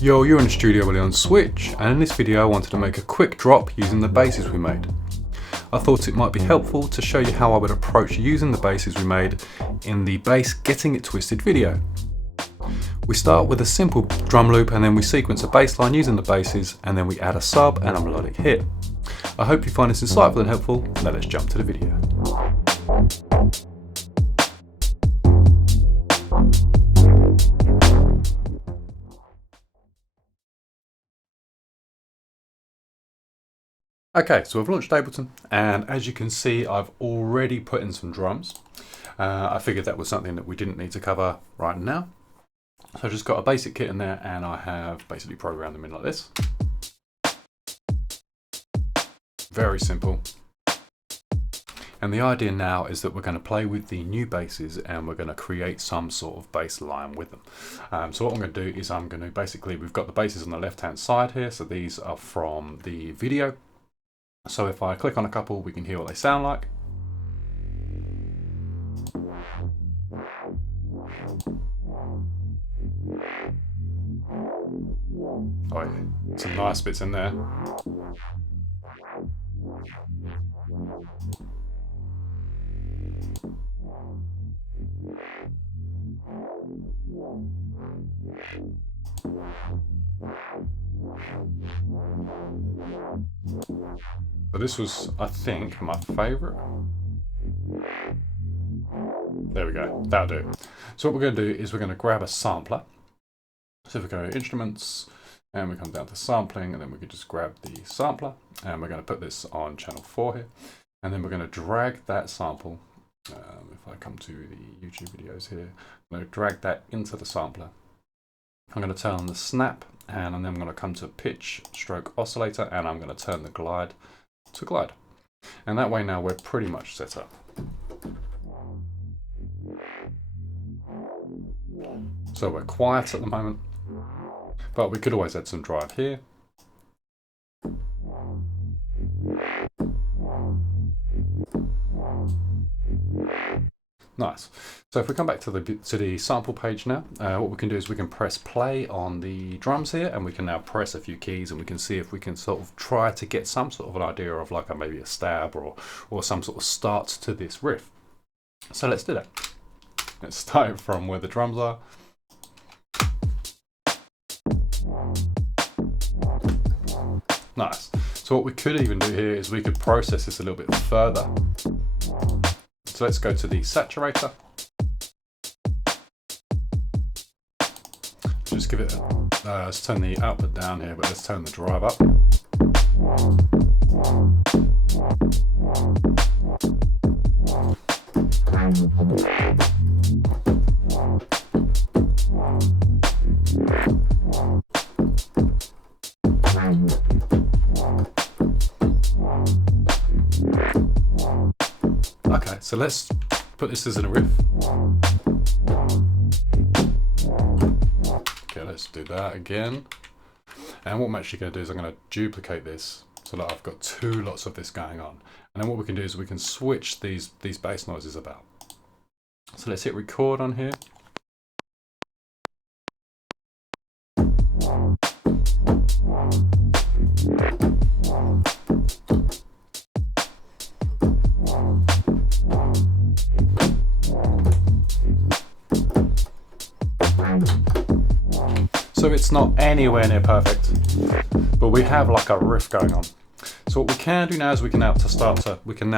Yo, you're in the studio with on Switch, and in this video I wanted to make a quick drop using the basses we made. I thought it might be helpful to show you how I would approach using the basses we made in the bass Getting It Twisted video. We start with a simple drum loop and then we sequence a bass line using the basses, and then we add a sub and a melodic hit. I hope you find this insightful and helpful. Now let's jump to the video. Okay, so I've launched Ableton, and as you can see I've already put in some drums. I figured that was something that we didn't need to cover right now. So I've just got a basic kit in there and I have basically programmed them in like this. Very simple. And the idea now is that we're going to play with the new basses and we're going to create some sort of bass line with them. So what I'm going to do is I'm going to basically, we've got the basses on the left hand side here, so these are from the video. So if I click on a couple, we can hear what they sound like. Oh yeah, some nice bits in there. But this was, I think, my favourite. There we go, that'll do. So what we're going to do is we're going to grab a sampler. So if we go to instruments and we come down to sampling, and then we can just grab the sampler and we're going to put this on channel 4 here. And then we're going to drag that sample. If I come to the YouTube videos here, I'm going to drag that into the sampler. I'm going to turn on the snap, and then I'm going to come to pitch stroke oscillator, and I'm going to turn the glide to glide. And that way now we're pretty much set up. So we're quiet at the moment, but we could always add some drive here. Nice. So if we come back to the sample page now, what we can do is we can press play on the drums here, and we can now press a few keys and we can see if we can sort of try to get some sort of an idea of like maybe a stab or some sort of start to this riff. So let's do that. Let's start from where the drums are. Nice. So what we could even do here is we could process this a little bit further. So let's go to the saturator. Just give it let's turn the output down here, but let's turn the drive up. Okay, so let's put this as in a riff. Okay, let's do that again. And what I'm actually going to do is I'm going to duplicate this so that I've got two lots of this going on. And then what we can do is we can switch these bass noises about. So let's hit record on here. So it's not anywhere near perfect, but we have like a riff going on. So what we can do now is we can now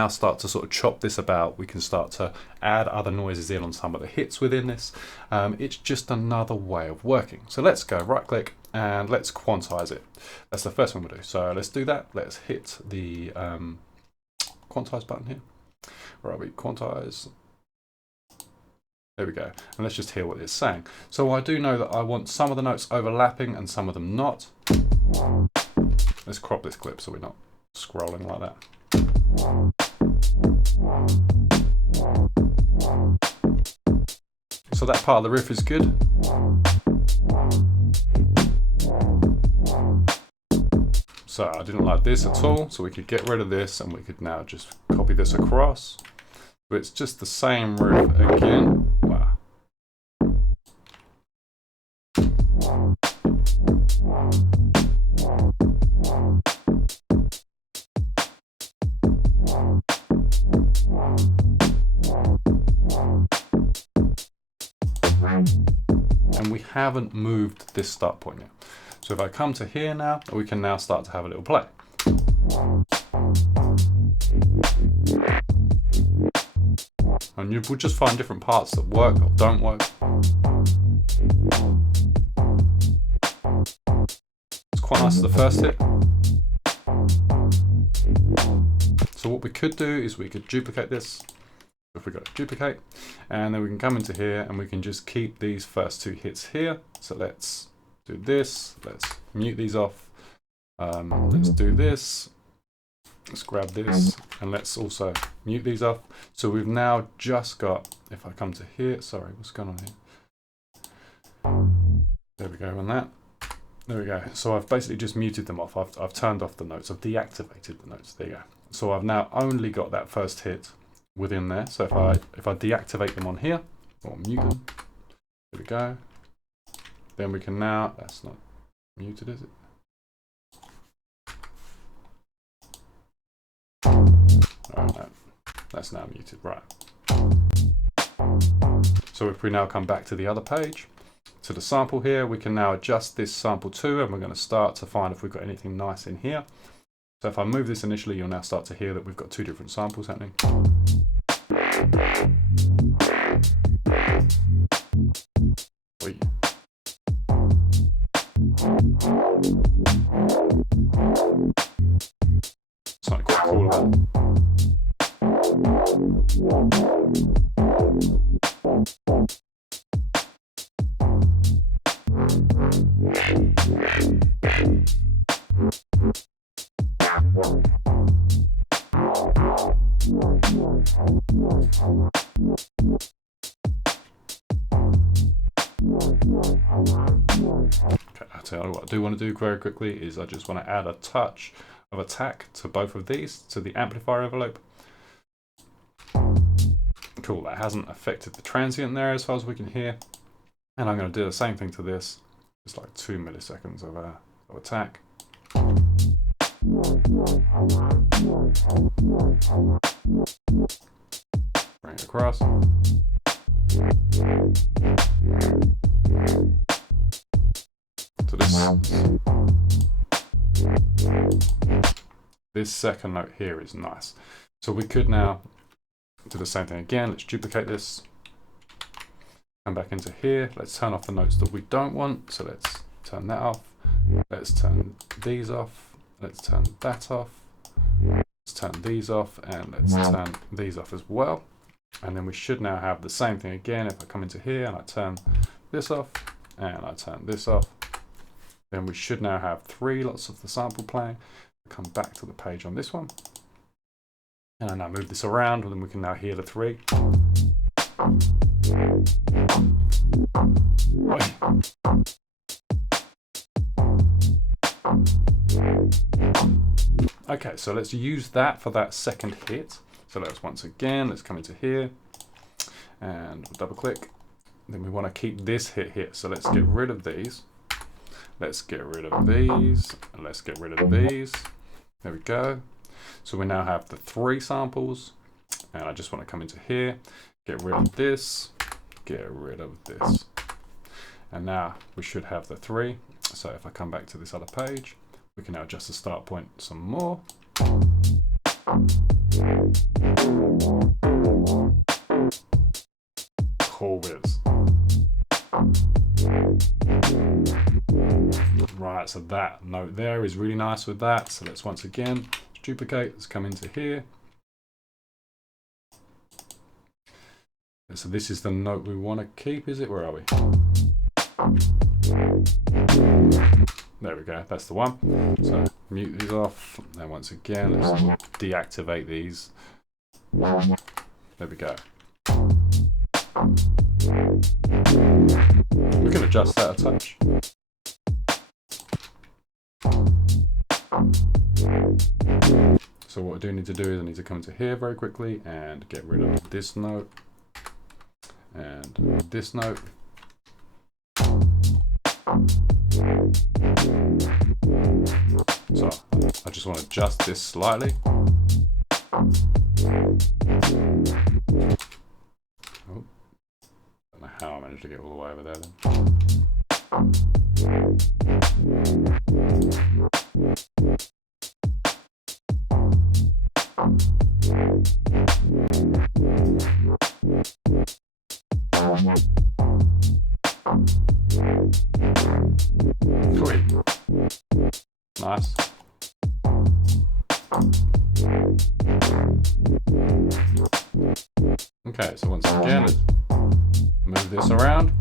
start to sort of chop this about. We can start to add other noises in on some of the hits within this. It's just another way of working. So let's go right click and let's quantize it. That's the first one we'll do. So let's do that. Let's hit the quantize button here. Where are we? Quantize. There we go, and let's just hear what it's saying. So I do know that I want some of the notes overlapping and some of them not. Let's crop this clip so we're not scrolling like that. So that part of the riff is good. So I didn't like this at all, so we could get rid of this and we could now just copy this across. So it's just the same riff again. Wow. haven't moved this start point yet. So if I come to here now, we can now start to have a little play. And you will just find different parts that work or don't work. It's quite nice as the first hit. So what we could do is we could duplicate this. If we go to duplicate, and then we can come into here and we can just keep these first two hits here. So let's do this. Let's mute these off. Let's do this. Let's grab this, and let's also mute these off. So we've now just got, if I come to here, sorry, what's going on here? There we go on that. There we go. So I've basically just muted them off. I've turned off the notes. I've deactivated the notes. There you go. So I've now only got that first hit within there. So if I deactivate them on here, or mute them, there we go. Then we can now, that's not muted, is it? Oh, no, that's now muted, right. So if we now come back to the other page, to the sample here, we can now adjust this sample too, and we're going to start to find if we've got anything nice in here. So if I move this initially, you'll now start to hear that we've got two different samples happening. Oi. Something quite cool about it. Okay, I'll tell you what I do want to do very quickly is I just want to add a touch of attack to both of these, to the amplifier envelope. Cool, that hasn't affected the transient there as far as we can hear. And I'm going to do the same thing to this, just like 2 milliseconds of attack. Bring it across. So this second note here is nice. So we could now do the same thing again. Let's duplicate this. Come back into here. Let's turn off the notes that we don't want. So let's turn that off. Let's turn these off. Let's turn that off. Let's turn these off, and let's turn these off as well. And then we should now have the same thing again. If I come into here and I turn this off and I turn this off, then we should now have 3 lots of the sample playing. Come back to the page on this one. And I now move this around, and then we can now hear the 3. Okay, so let's use that for that second hit. So let's once again, let's come into here and we'll double click. Then we want to keep this hit here. So let's get rid of these. Let's get rid of these. And let's get rid of these. There we go. So we now have the 3 samples. And I just want to come into here, get rid of this, get rid of this. And now we should have the 3. So if I come back to this other page, we can now adjust the start point some more. Cool whiz. Right, so that note there is really nice with that. So let's once again duplicate, let's come into here. And so this is the note we want to keep, is it? Where are we? There we go, that's the one. So mute these off, and once again, let's deactivate these. There we go. We can adjust that a touch. So what I do need to do is I need to come to here very quickly and get rid of this note and this note. So I just want to adjust this slightly. Oh, don't know how I managed to get all the way over there then. Sweet. Nice. Okay, so once again, let's move this around.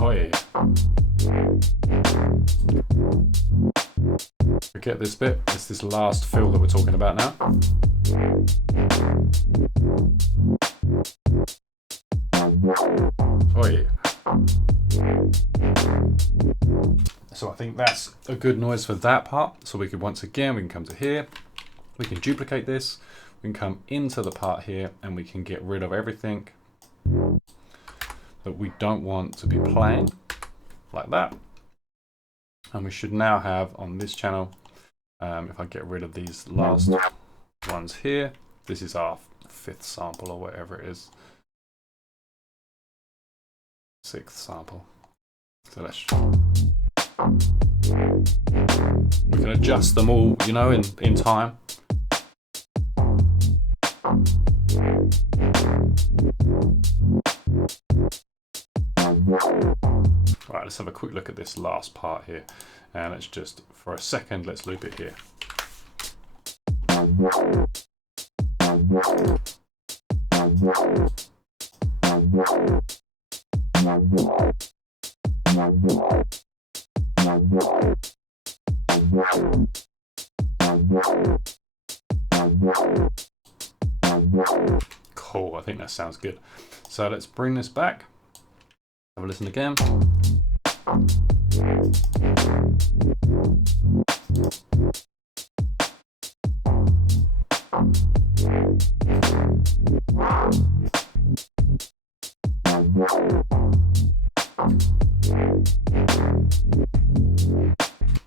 Oh yeah. Forget this bit, it's this last fill that we're talking about now. Oh yeah. So I think that's a good noise for that part. So we could, once again, we can come to here, we can duplicate this, we can come into the part here, and we can get rid of everything that we don't want to be playing, like that. And we should now have on this channel, if I get rid of these last ones here, this is our 5th sample or whatever it is. 6th sample. So let's, we can adjust them all, you know, in time. Right, let's have a quick look at this last part here, and let's just, for a second, let's loop it here. Cool, I think that sounds good. So let's bring this back. Have a listen again.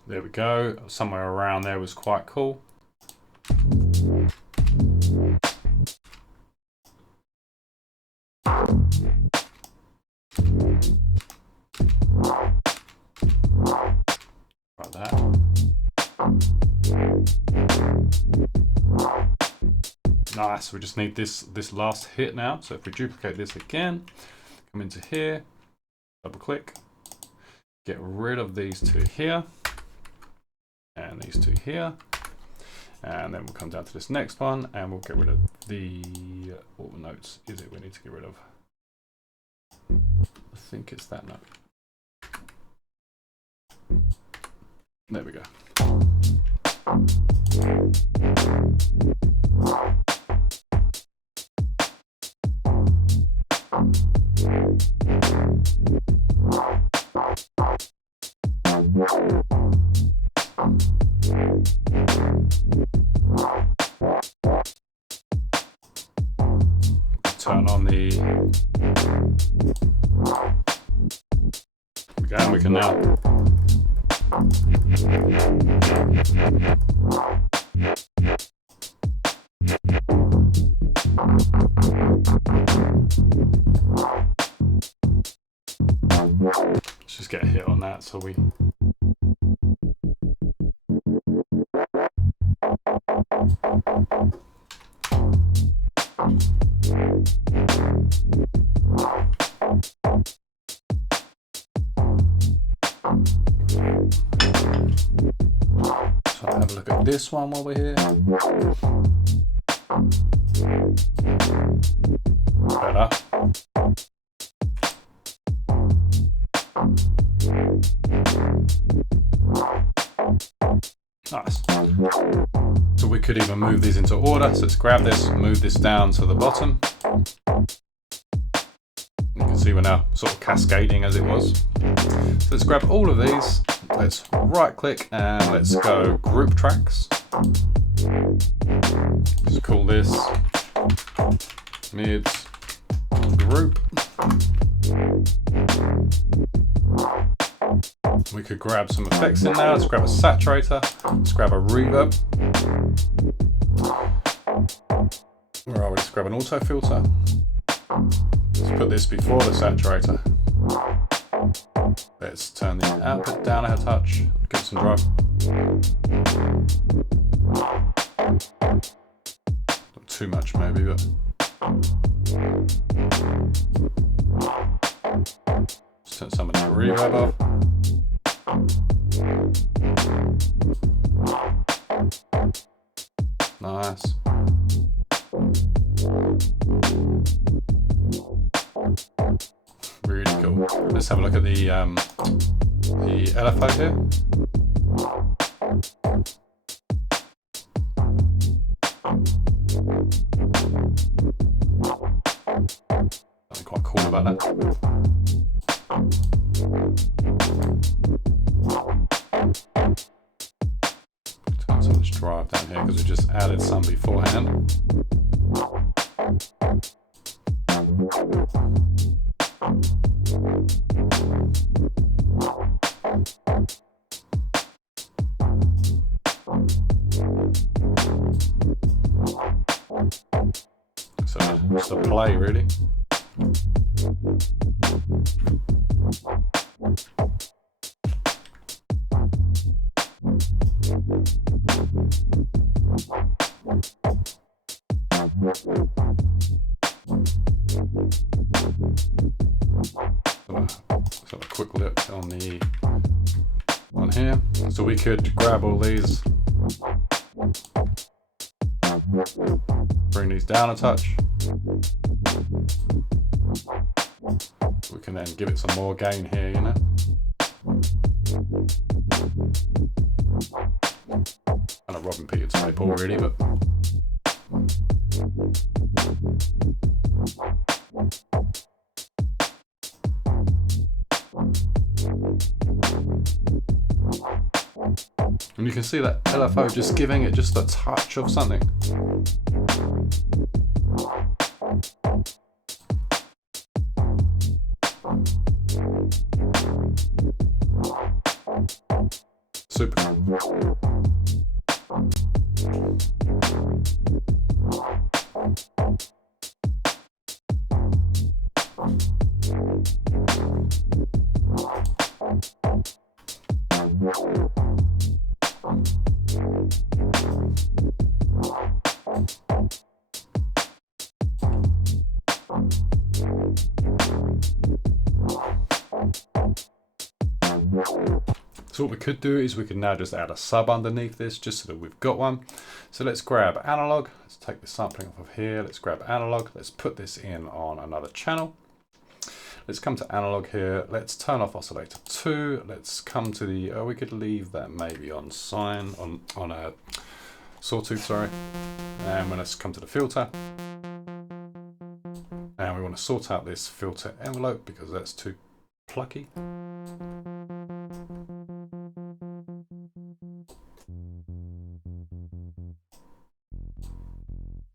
There we go. Somewhere around there was quite cool. Like that. Nice. We just need this last hit now. So if we duplicate this again, come into here, double click, get rid of these two here, and these two here, and then we'll come down to this next one, and we'll get rid of the, what notes is it we need to get rid of? I think it's that note. There we go. Turn on the, again, we can now let's just get a hit on that so we have a look at this one while we're here. Better. Nice. So we could even move these into order. So let's grab this, move this down to the bottom. You can see we're now sort of cascading as it was. So let's grab all of these. Let's right click and let's go group tracks. Let's call this mids group. We could grab some effects in there. Let's grab a saturator. Let's grab a reverb. Where are we? Let's grab an auto filter. Let's put this before the saturator. Let's turn the output down a touch. Give it some drive. Not too much maybe, but let's turn some of that reverb off. Nice. Really cool. Let's have a look at the LFO here. Something quite cool about that. Turn some of this drive down here because we just added some beforehand. So just a play really. Let's have a quick look on here. So we could grab all these, bring these down a touch. We can then give it some more gain here, you know. Kind of Robin Peter type all really, but and you can see that LFO just giving it just a touch of something. Super cool. So what we could do is we could now just add a sub underneath this just so that we've got one. So let's grab analog. Let's take the sampling off of here. Let's grab analog. Let's put this in on another channel. Let's come to analog here. Let's turn off oscillator 2. Let's come to the, we could leave that maybe on sine, on a sawtooth, sorry. And let's come to the filter. And we want to sort out this filter envelope because that's too plucky.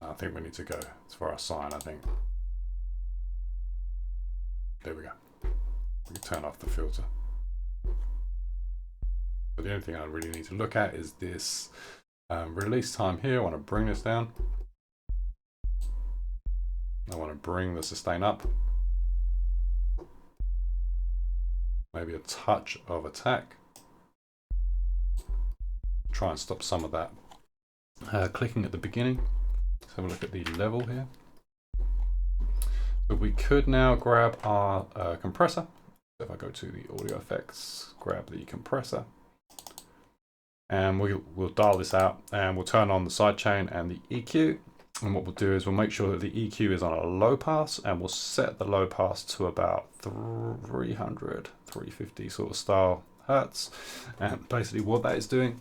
I think we need to go for our sine, I think. There we go. We can turn off the filter. But the only thing I really need to look at is this release time here. I want to bring this down. I want to bring the sustain up. Maybe a touch of attack. Try and stop some of that clicking at the beginning. Let's have a look at the level here. So we could now grab our compressor. So if I go to the audio effects, grab the compressor, and we'll dial this out, and we'll turn on the sidechain and the EQ. And what we'll do is we'll make sure that the EQ is on a low pass, and we'll set the low pass to about 300, 350 sort of style hertz. And basically what that is doing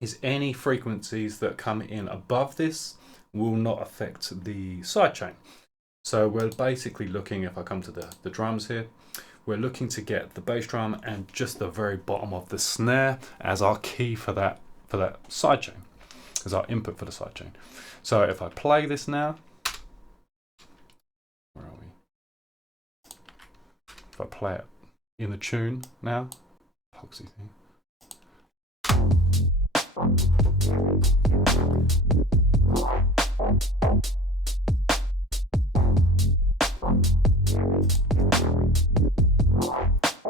is any frequencies that come in above this will not affect the sidechain. So we're basically looking, if I come to the drums here, we're looking to get the bass drum and just the very bottom of the snare as our key for that sidechain, as our input for the sidechain. So if I play this now, where are we? If I play it in the tune now, epoxy thing.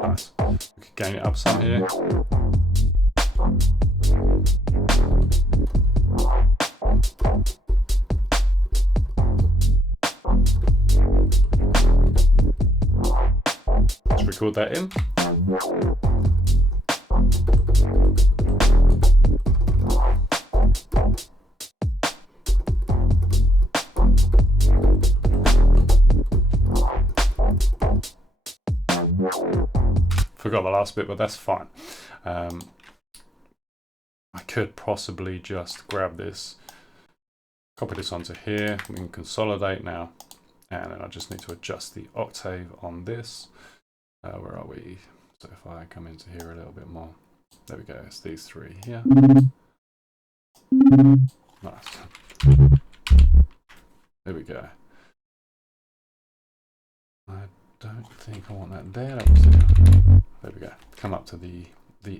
Nice. We could gain it up some here. Let's record that in. Forgot the last bit, but that's fine. I could possibly just grab this, copy this onto here. We can consolidate now, and then I just need to adjust the octave on this. Where are we? So if I come into here a little bit more, there we go. It's these three here. Nice. There we go. I don't think I want that there. That was it. There we go. Come up to the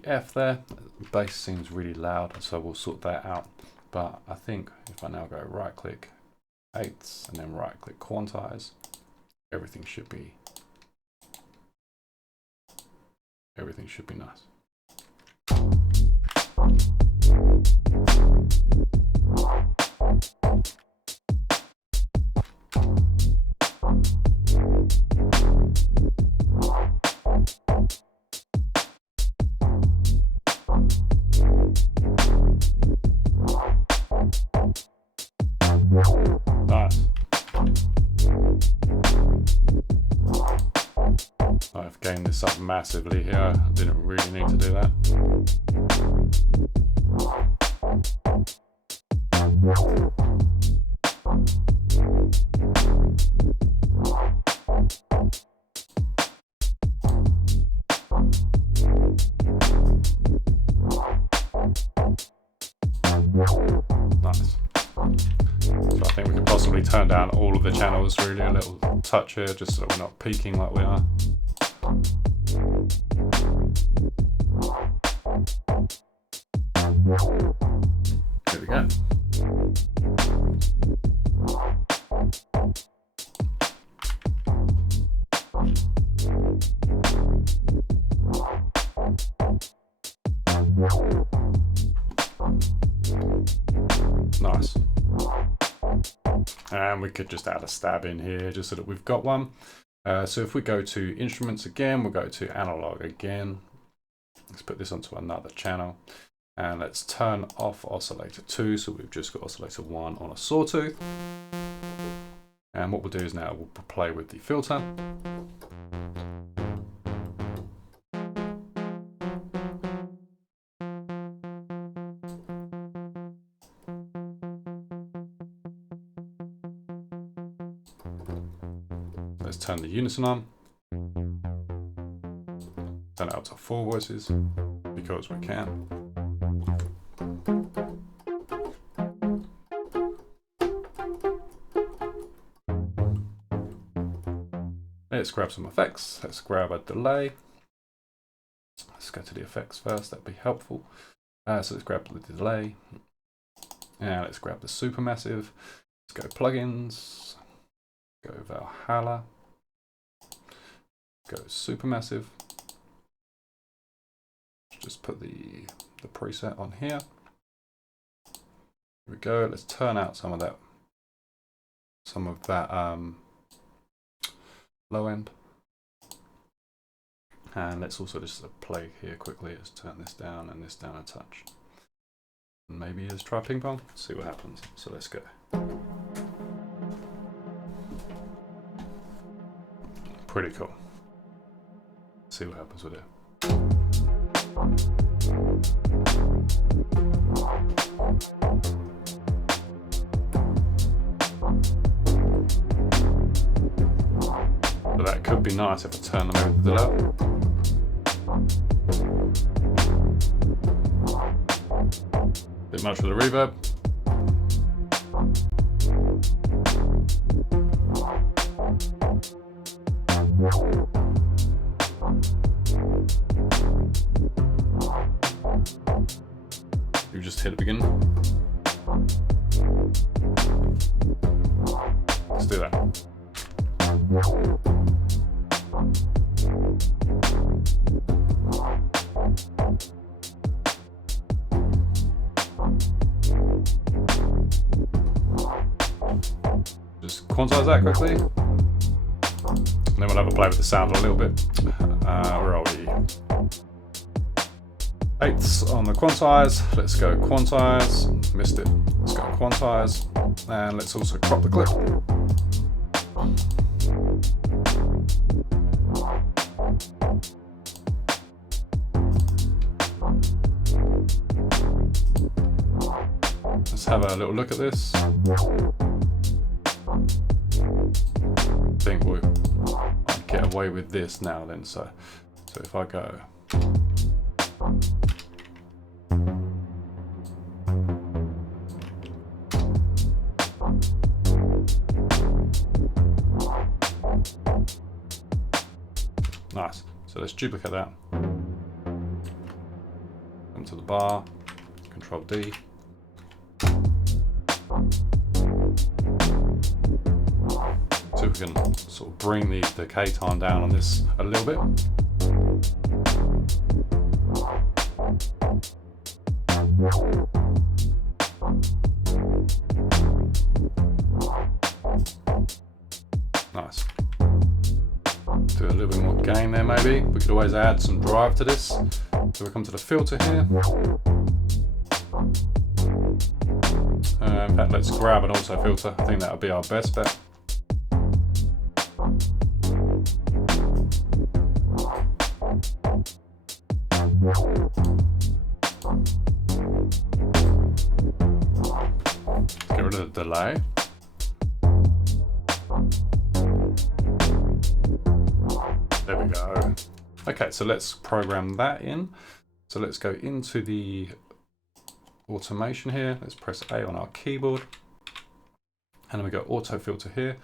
F there. The bass seems really loud, so we'll sort that out. But I think if I now go right click eighths and then right click quantize, everything should be nice. Nice. I've gained this up massively here. I didn't really need to do that. Nice. So I think we could possibly turn down all of the channels really a little touch here, just so we're not peaking like we are. There we go. Nice. And we could just add a stab in here just so that we've got one. So if we go to instruments again, we'll go to analog again. Let's put this onto another channel. And let's turn off oscillator 2. So we've just got oscillator 1 on a sawtooth. And what we'll do is now we'll play with the filter. Let's turn the unison on. Turn it up to 4 voices because we can. Let's grab some effects. Let's grab a delay. Let's go to the effects first. That'd be helpful. So let's grab the delay. And let's grab the supermassive. Let's go plugins. Go Valhalla. Go supermassive. Just put the preset on here. Here we go. Let's turn out some of that low end. And let's also just play here quickly. Let's turn this down and this down a touch. And maybe let's try ping pong, see what happens. So let's go. Pretty cool. See what happens with it. So that could be nice if I turn them over the low. Bit much for the reverb. we just hit the beginning. Let's do that. Just quantize that quickly. And then we'll have a play with the sound a little bit. Where are we? Eighths on the quantize. Let's go quantize. Missed it. Let's go quantize. And let's also crop the clip. Let's have a little look at this. I think we'll get away with this now then. So if I go. Nice. So let's duplicate that. Come to the bar, Control D. So we can sort of bring the decay time down on this a little bit. Nice. Do a little bit more gain there maybe. We could always add some drive to this. So we come to the filter here. In fact, let's grab an auto filter. I think that would be our best bet. Get rid of the delay. There we go. Okay, so let's program that in. So let's go into the automation here. Let's press A on our keyboard. And then we go auto filter here.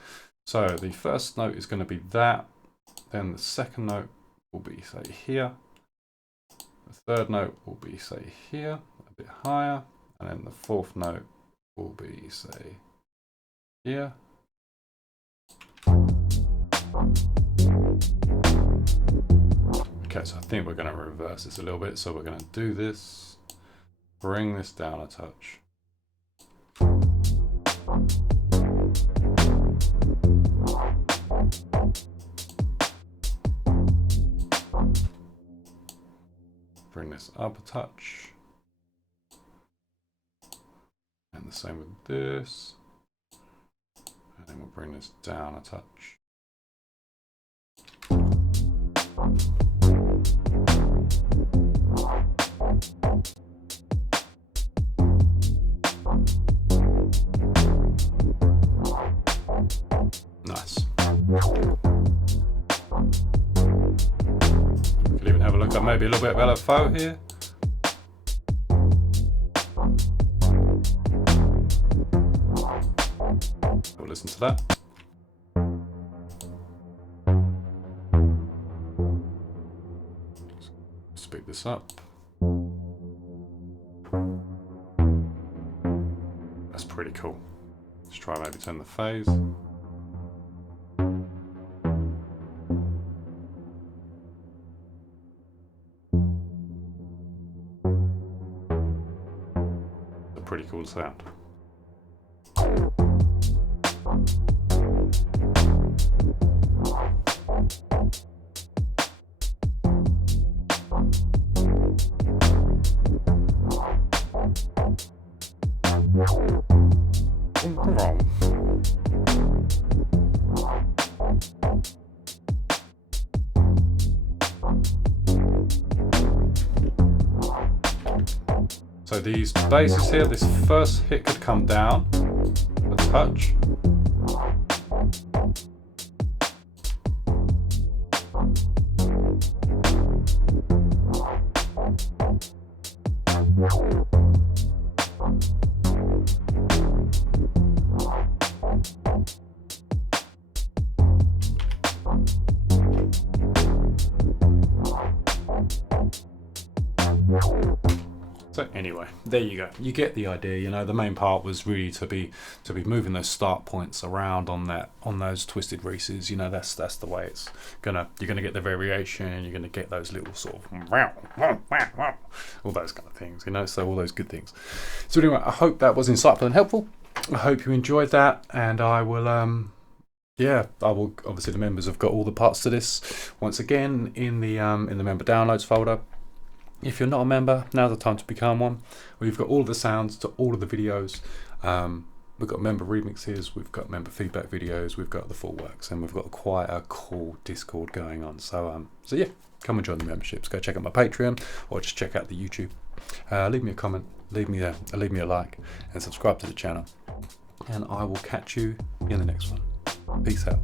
So the first note is going to be that. Then the second note will be, say, here. The third note will be, say, here, a bit higher. And then the fourth note will be, say, here. Okay, so I think we're going to reverse this a little bit. So we're going to do this, bring this down a touch. Bring this up a touch. And the same with this. And then we'll bring this down a touch. Nice. We could even have a look at maybe a little bit of LFO here. We'll listen to that. Speed this up. That's pretty cool. Let's try maybe turn the phase. It's a pretty cool sound. So these basses here, this first hit could come down a touch. So anyway, there you go. You get the idea. You know, the main part was really to be moving those start points around on those twisted Reeses. You know, that's the way you're gonna get the variation. You're gonna get those little sort of all those kind of things. You know, so all those good things. So anyway, I hope that was insightful and helpful. I hope you enjoyed that, and I will obviously the members have got all the parts to this once again in the member downloads folder. If you're not a member, now's the time to become one. We've got all of the sounds to all of the videos. We've got member remixes, we've got member feedback videos, we've got the full works, and we've got quite a cool Discord going on. So yeah, come and join the memberships. Go check out my Patreon, or just check out the YouTube. Leave me a comment, leave me a like, and subscribe to the channel. And I will catch you in the next one. Peace out.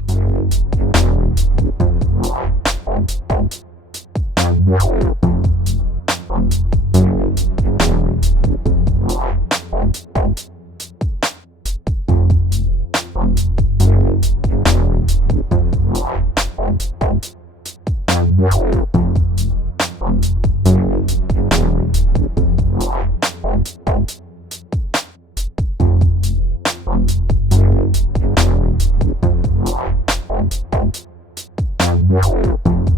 Yeah.